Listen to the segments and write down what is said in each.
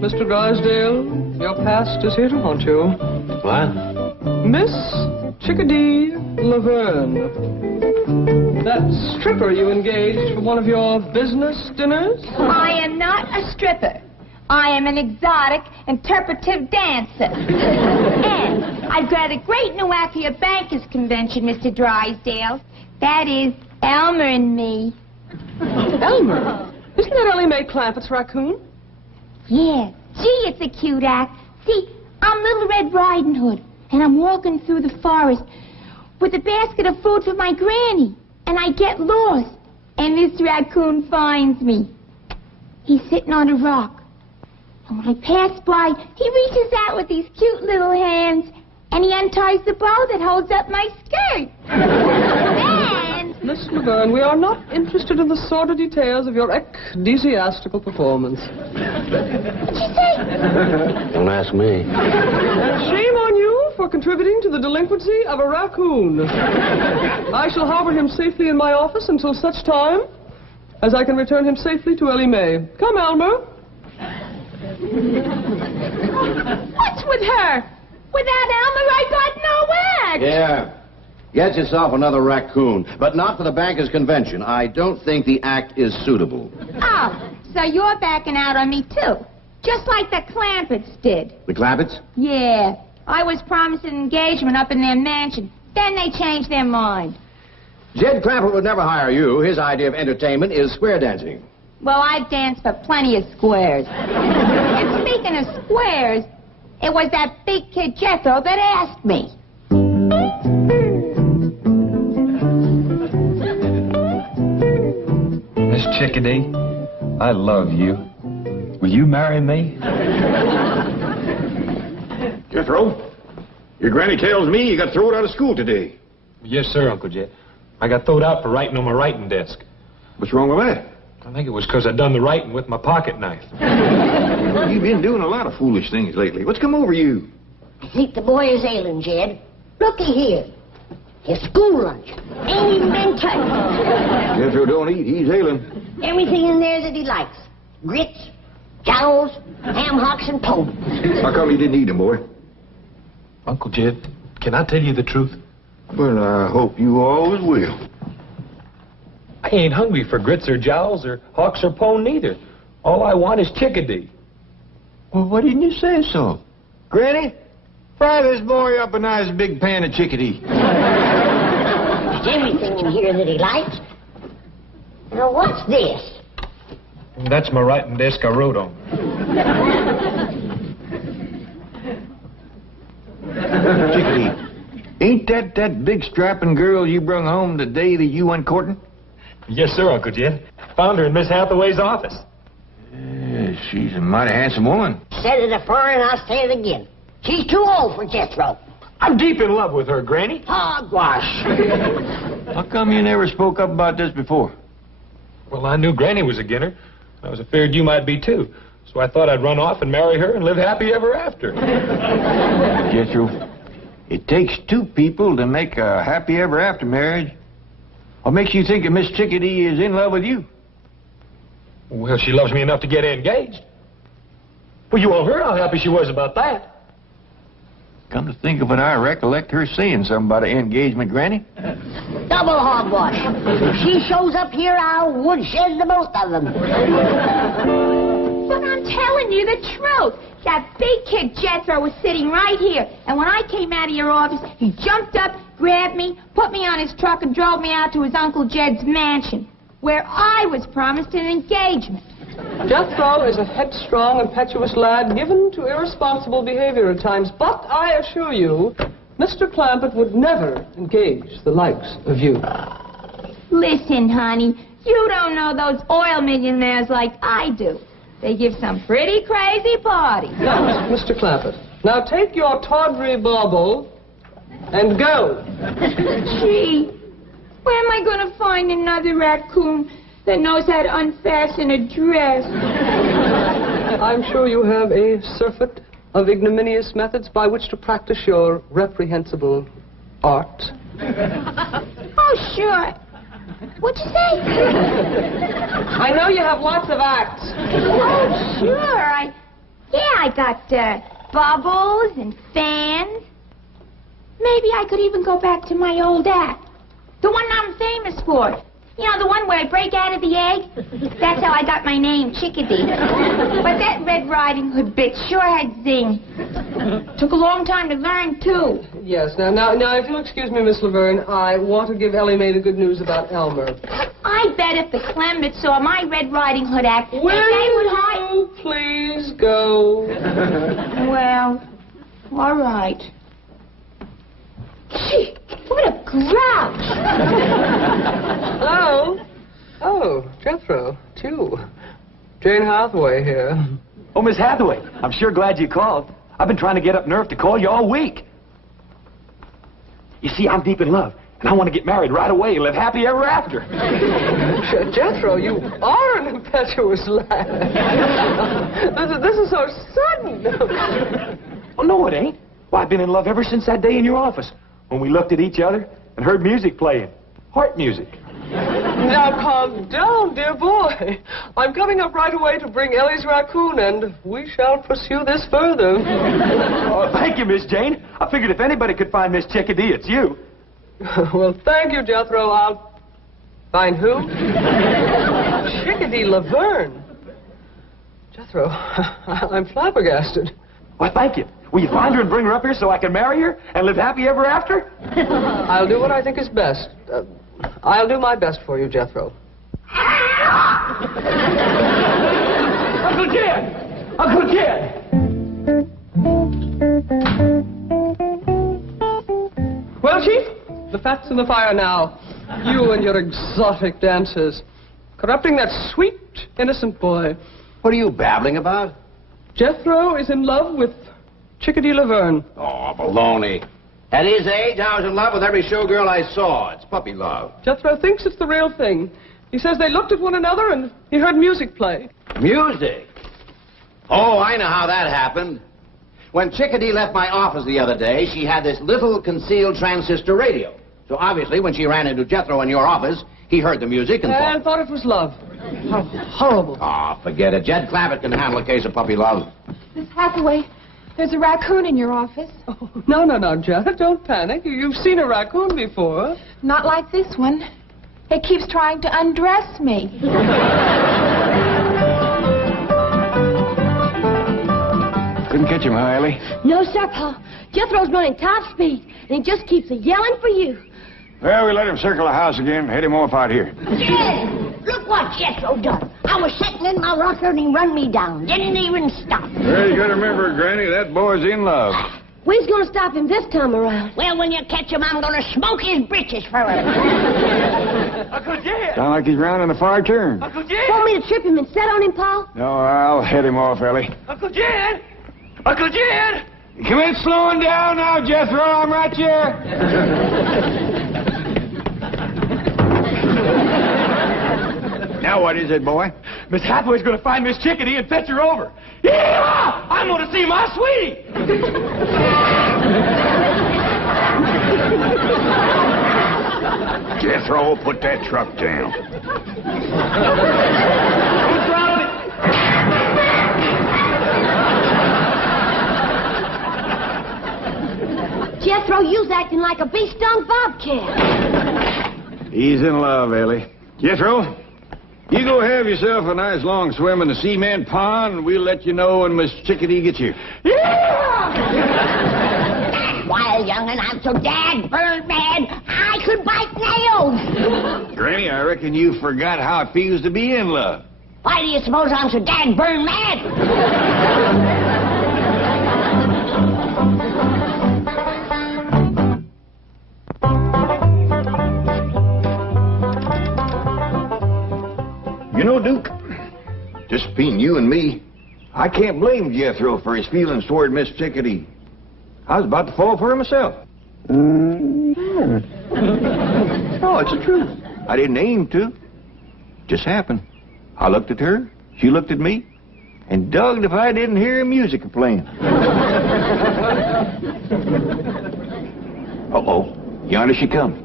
Mr. Drysdale, your past is here to haunt you. What? Miss Chickadee Laverne. That stripper you engaged for one of your business dinners? I am not a stripper. I am an exotic, interpretive dancer. And I've got a great new act for your bankers' convention, Mr. Drysdale. That is Elmer and me. Elmer? Isn't that Ellie Mae Clampett's raccoon? Yeah. Gee, it's a cute act. See, I'm Little Red Riding Hood, and I'm walking through the forest with a basket of food for my granny, and I get lost, and this raccoon finds me. He's sitting on a rock. And when I pass by, he reaches out with these cute little hands, and he unties the bow that holds up my skirt. Then... Miss Laverne, we are not interested in the sordid details of your ecclesiastical performance. What'd you say? Don't ask me. Shame on you for contributing to the delinquency of a raccoon. I shall harbor him safely in my office until such time as I can return him safely to Ellie Mae. Come, Elmer. What's with her? Without Elmer, I got no act. Yeah. Get yourself another raccoon, but not for the bankers' convention. I don't think the act is suitable. Oh, so you're backing out on me, too. Just like the Clampetts did. The Clampetts? Yeah. I was promised an engagement up in their mansion. Then they changed their mind. Jed Clampett would never hire you. His idea of entertainment is square dancing. Well, I've danced for plenty of squares. And speaking of squares, it was that big kid Jethro that asked me. Miss Chickadee, I love you. Will you marry me? Jethro, your granny tells me you got thrown out of school today. Yes, sir, Uncle Jed. I got thrown out for writing on my writing desk. What's wrong with that? I think it was because I done the writing with my pocket knife. You've been doing a lot of foolish things lately. What's come over you? I think the boy is ailing, Jed. Looky here. His school lunch ain't even been touched. Jethro don't eat. He's ailing. Everything in there that he likes. Grits, jowls, ham hocks, and pone. How come you didn't eat them, boy? Uncle Jed, can I tell you the truth? Well, I hope you always will. I ain't hungry for grits or jowls or hawks or pone neither. All I want is Chickadee. Well, why didn't you say so? Granny, fry this boy up a nice big pan of chickadee. There's everything in here that he likes. Now, what's this? That's my writing desk I wrote on. Chickadee, ain't that big strapping girl you brung home the day that you went courting? Yes, sir, Uncle Jed. Found her in Miss Hathaway's office. Yeah, she's a mighty handsome woman. Said it afore and I'll say it again. She's too old for Jethro. I'm deep in love with her, Granny. Hogwash. How come you never spoke up about this before? Well, I knew Granny was a ginner. I was afraid you might be, too. So I thought I'd run off and marry her and live happy ever after. Jethro, it takes two people to make a happy ever after marriage. What makes you think that Miss Chickadee is in love with you? Well, she loves me enough to get engaged. Well, you all heard how happy she was about that. Come to think of it, I recollect her saying something about an engagement, Granny. Double hogwash. If she shows up here, I'll woodshed the both of them. But I'm telling you the truth. That big kid Jethro was sitting right here. And when I came out of your office, he jumped up, grabbed me, put me on his truck, and drove me out to his Uncle Jed's mansion, where I was promised an engagement. Jethro is a headstrong, impetuous lad given to irresponsible behavior at times, but I assure you, Mr. Clampett would never engage the likes of you. Listen, honey, you don't know those oil millionaires like I do. They give some pretty crazy parties. Now, Mr. Clampett, now take your tawdry bauble and go. Gee, where am I going to find another raccoon that knows how to unfasten a dress? I'm sure you have a surfeit of ignominious methods by which to practice your reprehensible art. Oh, sure. What'd you say? I know you have lots of acts. Oh, sure. I got bubbles and fans. Maybe I could even go back to my old act. The one I'm famous for. You know, the one where I break out of the egg? That's how I got my name, Chickadee. But that Red Riding Hood bit sure had zing. Took a long time to learn, too. Yes, now, if you'll excuse me, Miss Laverne, I want to give Ellie Mae the good news about Elmer. I bet if the Clements saw my Red Riding Hood act, Will you please go? Well, all right. Gee, what a grouch! Hello? Oh, Jethro, it's you. Jane Hathaway here. Oh, Miss Hathaway, I'm sure glad you called. I've been trying to get up nerve to call you all week. You see, I'm deep in love, and I want to get married right away and live happy ever after. Jethro, you are an impetuous lad. This is so sudden. Oh, no, it ain't. Well, I've been in love ever since that day in your office, when we looked at each other and heard music playing. Heart music. Now, calm down, dear boy. I'm coming up right away to bring Ellie's raccoon, and we shall pursue this further. Oh, thank you, Miss Jane. I figured if anybody could find Miss Chickadee, it's you. Well, thank you, Jethro. I'll... Find who? Chickadee Laverne. Jethro, I'm flabbergasted. Why, thank you. Will you find her and bring her up here so I can marry her and live happy ever after? I'll do what I think is best. I'll do my best for you, Jethro. Uncle Jed! Uncle Jed! Well, Chief, the fat's in the fire now. You and your exotic dances. Corrupting that sweet, innocent boy. What are you babbling about? Jethro is in love with Chickadee Laverne. Oh, baloney. At his age, I was in love with every showgirl I saw. It's puppy love. Jethro thinks it's the real thing. He says they looked at one another and he heard music play. Music? Oh, I know how that happened. When Chickadee left my office the other day, she had this little concealed transistor radio. So obviously, when she ran into Jethro in your office, he heard the music and thought it was love. How horrible. Oh, forget it. Jed Clappett can handle a case of puppy love. Miss Hathaway, there's a raccoon in your office. Oh, no, Jed. Don't panic. You've seen a raccoon before. Not like this one. It keeps trying to undress me. Couldn't catch him, huh, Ellie? No, sir, Pa. Jethro's running top speed, and he just keeps yelling for you. Well, we let him circle the house again. Head him off out here. Jed, look what Jethro done. I was sitting in my rocker, and he run me down. Didn't even stop. Well, you gotta remember, Granny, that boy's in love. We's gonna stop him this time around. Well, when you catch him, I'm gonna smoke his britches for him. Uncle Jed! Sound like he's round in the far turn. Uncle Jed! Want me to trip him and set on him, Pa? No, I'll head him off, Ellie. Uncle Jed! Uncle Jed! Commence slowing down now, Jethro. I'm right here. Now what is it, boy? Miss Hathaway's gonna find Miss Chickadee and fetch her over. Yeah! I'm gonna see my sweetie! Jethro, put that truck down. What's wrong with it? Jethro, you's acting like a bee-stung bobcat. He's in love, Ellie. Jethro, you go have yourself a nice long swim in the cement pond, and we'll let you know when Miss Chickadee gets here. That's wild, young'un. I'm so dad-burned mad, I could bite nails. Granny, I reckon you forgot how it feels to be in love. Why do you suppose I'm so dad-burned mad? You know, Duke, just between you and me, I can't blame Jethro for his feelings toward Miss Chickadee. I was about to fall for her myself. No, it's the truth. I didn't aim to. Just happened. I looked at her, she looked at me, and dogged if I didn't hear music playing. Uh-oh. Yonder she comes.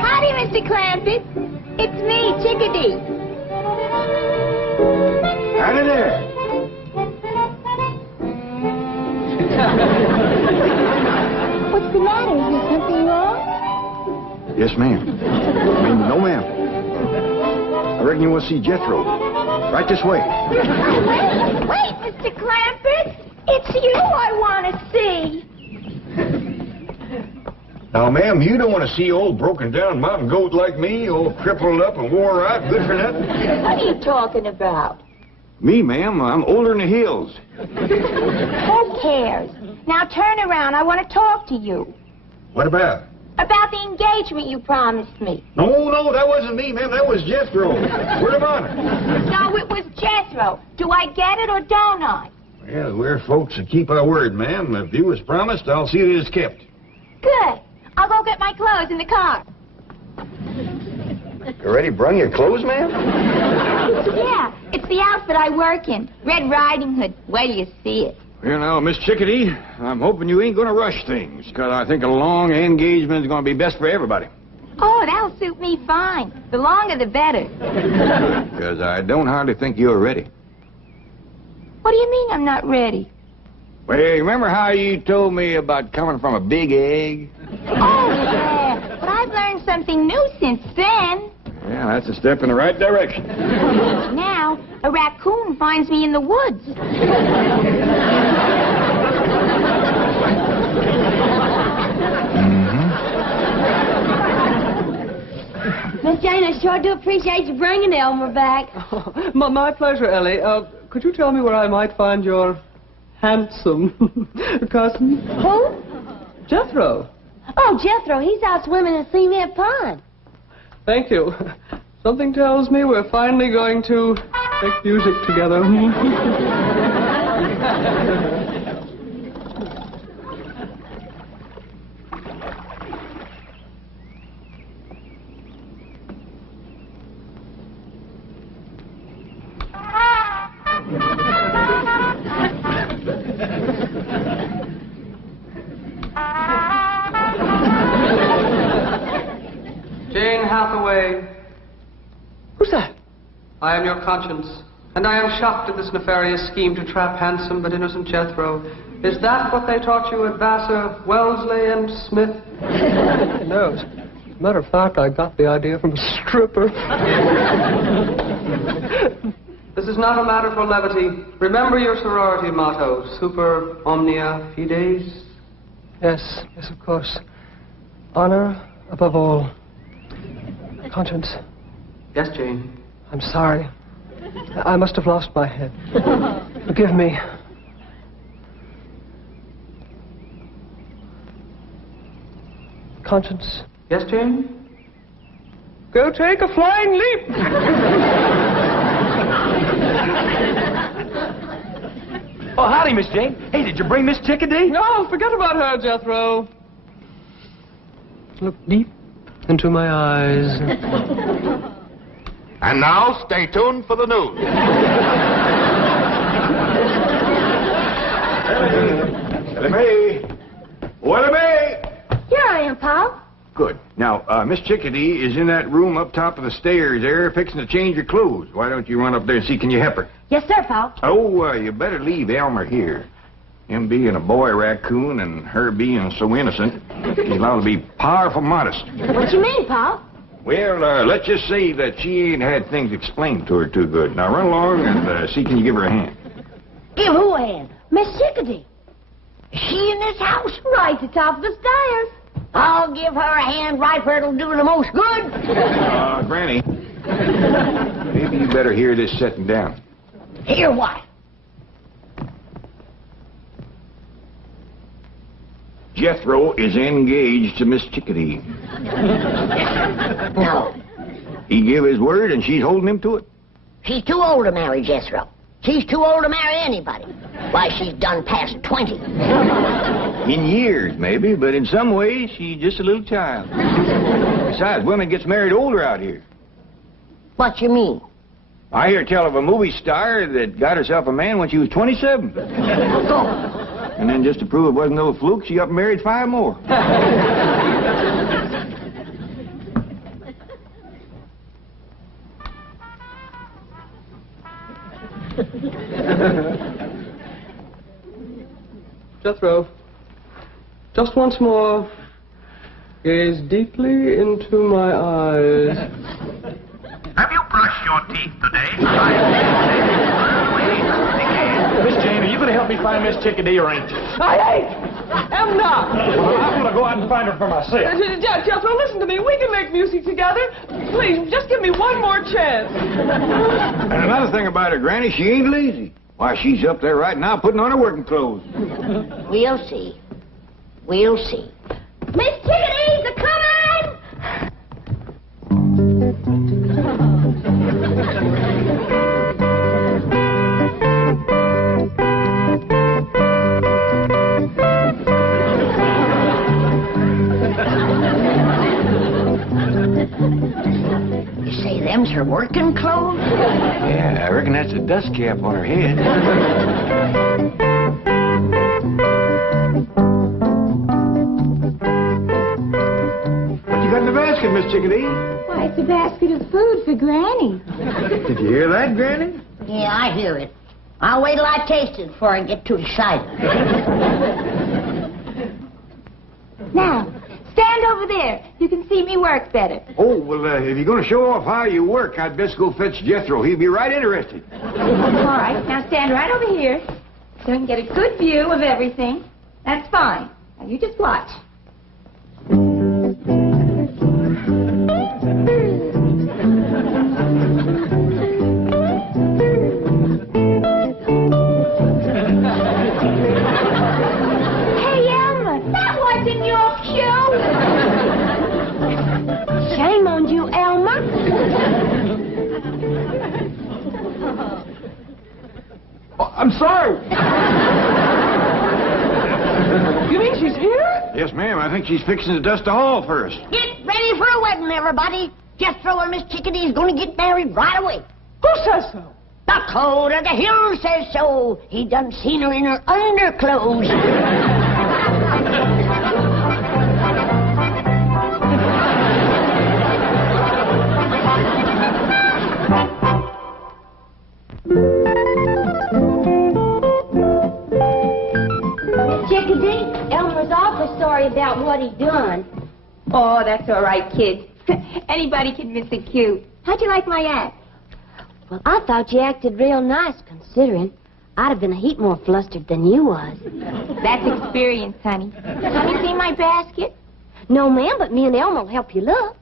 Howdy, Mr. Clampett. It's me, Chickadee. Howdy there. What's the matter? Is there something wrong? Yes, ma'am. No, ma'am. I reckon you want to see Jethro. Right this way. Wait, Mr. Clampett. It's you I want to see. Now, ma'am, you don't want to see old broken-down mountain goat like me, all crippled up and wore out, good for nothing? What are you talking about? Me, ma'am, I'm older in the hills. Who cares? Now turn around. I want to talk to you. What about? About the engagement you promised me. No, that wasn't me, ma'am. That was Jethro. Word of honor. No, it was Jethro. Do I get it or don't I? Well, we're folks that keep our word, ma'am. If you was promised, I'll see that it's kept. Good. I'll go get my clothes in the car. You already brung your clothes, ma'am? Yeah, it's the outfit I work in. Red Riding Hood. Wait till you see it. Well, now, Miss Chickadee, I'm hoping you ain't going to rush things, because I think a long engagement is going to be best for everybody. Oh, that'll suit me fine. The longer the better. Because I don't hardly think you're ready. What do you mean I'm not ready? Well, remember how you told me about coming from a big egg? Oh, yeah. But I've learned something new since then. Yeah, that's a step in the right direction. Now, a raccoon finds me in the woods. Miss Jane, I sure do appreciate you bringing Elmer back. My pleasure, Ellie. Could you tell me where I might find your handsome cousin? Who? Jethro. Oh, Jethro, he's out swimming in Cement Pond. Thank you. Something tells me we're finally going to make music together. Jane Hathaway. Who's that? I am your conscience, and I am shocked at this nefarious scheme to trap handsome but innocent Jethro. Is that what they taught you at Vassar, Wellesley, and Smith? No. As a matter of fact, I got the idea from a stripper. This is not a matter for levity. Remember your sorority motto, super omnia fides. Yes, of course. Honor above all. Conscience. Yes, Jane. I'm sorry. I must have lost my head. Forgive me. Conscience. Yes, Jane? Go take a flying leap! Oh, howdy, Miss Jane. Hey, did you bring Miss Chickadee? No, forget about her, Jethro. Look deep into my eyes. And now, stay tuned for the news. Willie! Here I am, Pop. Good. Now, Miss Chickadee is in that room up top of the stairs there, fixing to change her clothes. Why don't you run up there and see, can you help her? Yes, sir, Pop. Oh, you better leave Elmer here. Him being a boy raccoon and her being so innocent, he's allowed to be powerful modest. What you mean, Pop? Well, let's just say that she ain't had things explained to her too good. Now, run along and see, can you give her a hand? Give who a hand? Miss Chickadee. Is she in this house? Right at the top of the stairs. I'll give her a hand right where it'll do the most good. Granny, maybe you better hear this setting down. Hear what? Jethro is engaged to Miss Chickadee. No. He gave his word, and she's holding him to it. She's too old to marry Jethro. She's too old to marry anybody. Why, she's done past 20. In years, maybe, but in some ways, she's just a little child. Besides, women gets married older out here. What you mean? I hear tell of a movie star that got herself a man when she was 27. Go. And then just to prove it wasn't no fluke, she up and married 5 more. Jethro, just once more, gaze deeply into my eyes. Have you brushed your teeth today? Miss Jane, are you going to help me find Miss Chickadee or ain't you? I am not. Well, I'm going to go out and find her for myself. Jethro, listen to me. We can make music together. Please, just give me one more chance. And another thing about her, Granny, she ain't lazy. Why, she's up there right now putting on her working clothes. We'll see. We'll see. Miss Chickadee's a-coming! You say them's her working clothes? Yeah, I reckon that's a dust cap on her head. What you got in the basket, Miss Chickadee? Why, it's a basket of food for Granny. Did you hear that, Granny? Yeah, I hear it. I'll wait till I taste it before I get too excited. Now, stand over there. You can see me work better. Oh, well, if you're going to show off how you work, I'd best go fetch Jethro. He'd be right interested. All right, now stand right over here so I can get a good view of everything. That's fine. Now, you just watch. Hey, Elmer, that wasn't your cue. Shame on you, Elmer. Oh, I'm sorry. You mean she's here? Yes, ma'am. I think she's fixing to dust the hall first. Get ready for a wedding, everybody. Jethro and Miss Chickadee's going to get married right away. Who says so? The code of the hill says so. He done seen her in her underclothes. Chickadee, Elmer's awful sorry about what he done. Oh, that's all right, kids. Anybody can miss a cue. How'd you like my act? Well, I thought you acted real nice, considering. I'd have been a heap more flustered than you was. That's experience, honey. Have you seen my basket? No, ma'am, but me and Elmer will help you look.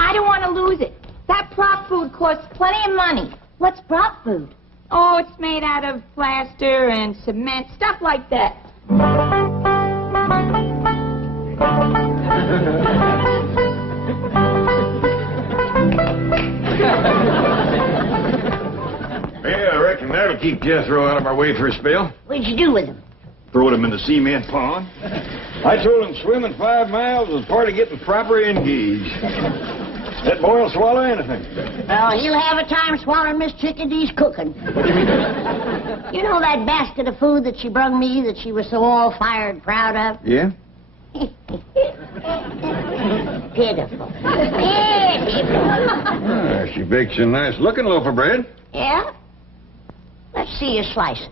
I don't want to lose it. That prop food costs plenty of money. What's prop food? Oh, it's made out of plaster and cement, stuff like that. Yeah, I reckon that'll keep Jethro out of our way for a spell. What'd you do with him? Throwed him in the cement pond. I told him swimming 5 miles was part of getting proper engaged. That boy'll swallow anything. Well, he'll have a time swallowing Miss Chickadee's cooking. What do you mean? You know that basket of food that she brung me that she was so all-fired proud of? Yeah? Pitiful. Pitiful. She bakes a nice-looking loaf of bread. Yeah? Let's see you slice it.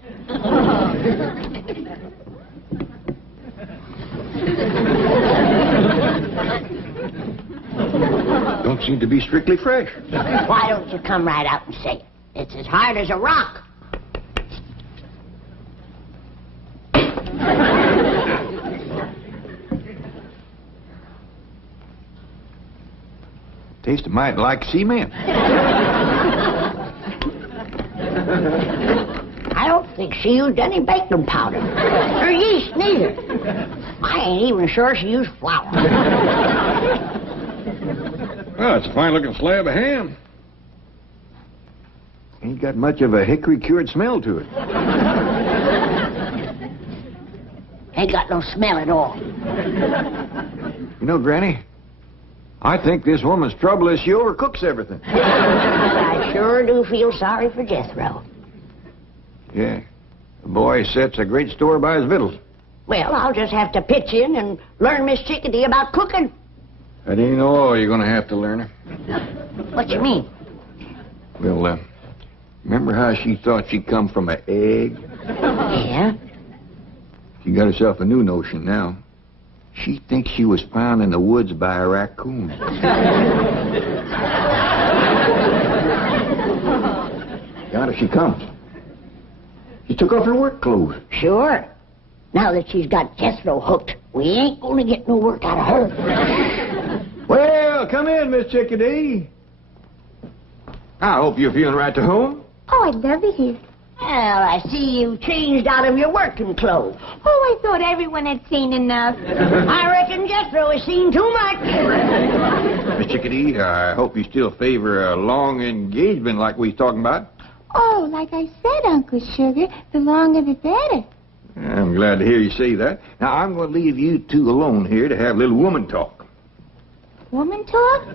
Don't seem to be strictly fresh. Why don't you come right out and say it? It's as hard as a rock. Tastes might like cement. I don't think she used any baking powder. Or yeast, neither. I ain't even sure she used flour. Well, it's a fine-looking slab of ham. Ain't got much of a hickory-cured smell to it. Ain't got no smell at all. You know, Granny, I think this woman's trouble is she overcooks everything. I sure do feel sorry for Jethro. Yeah. The boy sets a great store by his victuals. Well, I'll just have to pitch in and learn Miss Chickadee about cooking. That ain't all you're gonna have to learn her. What you mean? Well, remember how she thought she come from an egg? Yeah? She got herself a new notion now. She thinks she was found in the woods by a raccoon. Yonder she comes. She took off her work clothes. Sure. Now that she's got Jethro hooked, we ain't gonna get no work out of her. Well, come in, Miss Chickadee. I hope you're feeling right to home. Oh, I'd love it here. Well, I see you changed out of your working clothes. Oh, I thought everyone had seen enough. I reckon Jethro has seen too much. Miss Chickadee, I hope you still favor a long engagement like we was talking about. Oh, like I said, Uncle Sugar, the longer the better. I'm glad to hear you say that. Now, I'm going to leave you two alone here to have a little woman talk. Woman talk?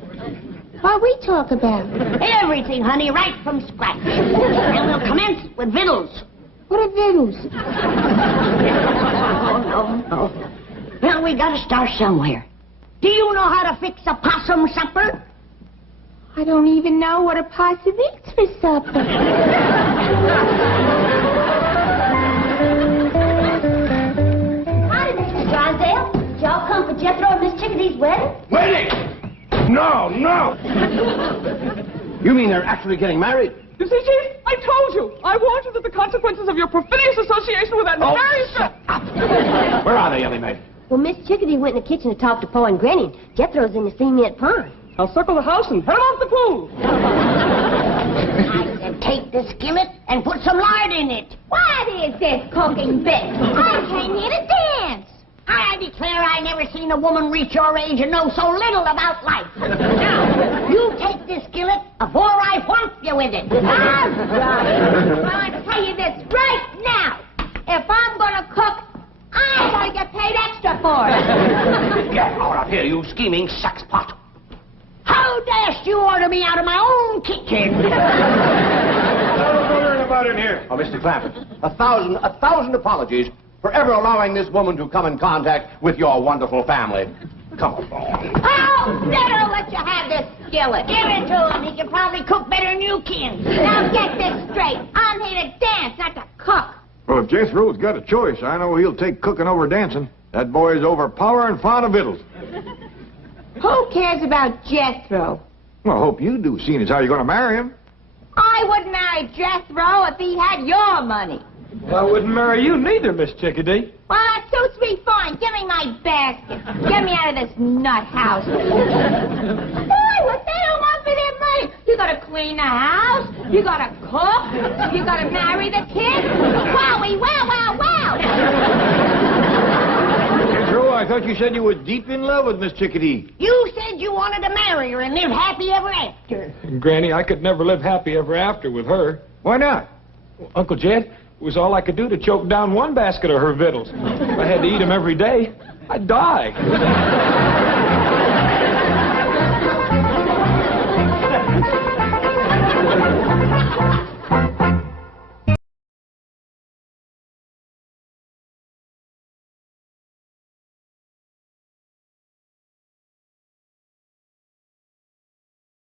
What we talk about? Everything, honey, right from scratch. And we'll commence with victuals. What are victuals? No. Well, we gotta start somewhere. Do you know how to fix a possum supper? I don't even know what a possum eats for supper. Howdy, Mr. Drysdale. Did y'all come for Jethro and Miss Chickadee's wedding? Wedding? No. You mean they're actually getting married? You see, Chief, I told you. I warned you that the consequences of your perfidious association with that nefarious... Shut up. Where are they, Ellie Mae? Well, Miss Chickadee went in the kitchen to talk to Pa and Granny. Jethro's in the cement pond. I'll circle the house and head 'em off the pool. I said take the skillet and put some lard in it. What is this cooking bit? I came here to dance. I declare I never seen a woman reach your age and know so little about life. Now, you take this skillet before I whomp you with it. All right. Well, I tell you this right now. If I'm gonna cook, I gotta get paid extra for it. Get out of here, you scheming saxpot. How dashed you order me out of my own kitchen? About in here. Oh, Mr. Clampett, a thousand apologies for ever allowing this woman to come in contact with your wonderful family. Come on. Oh, better let you have this skillet. Give it to him. He can probably cook better than you can. Now get this straight. I'm here to dance, not to cook. Well, if Jethro's got a choice, I know he'll take cooking over dancing. That boy is overpowering fond of victuals. Who cares about Jethro? Well, I hope you do, seeing as how you're going to marry him. I wouldn't marry Jethro if he had your money. Well, I wouldn't marry you neither, Miss Chickadee. Well, that suits me fine. Give me my basket. Get me out of this nut house. Boy, what they don't want for their money. You gotta clean the house. You gotta cook. You gotta marry the kids. Wowie, wow. Jethro, I thought you said you were deep in love with Miss Chickadee. You said you wanted to marry her and live happy ever after. Granny, I could never live happy ever after with her. Why not? Uncle Jed, it was all I could do to choke down one basket of her victuals. If I had to eat them every day, I'd die.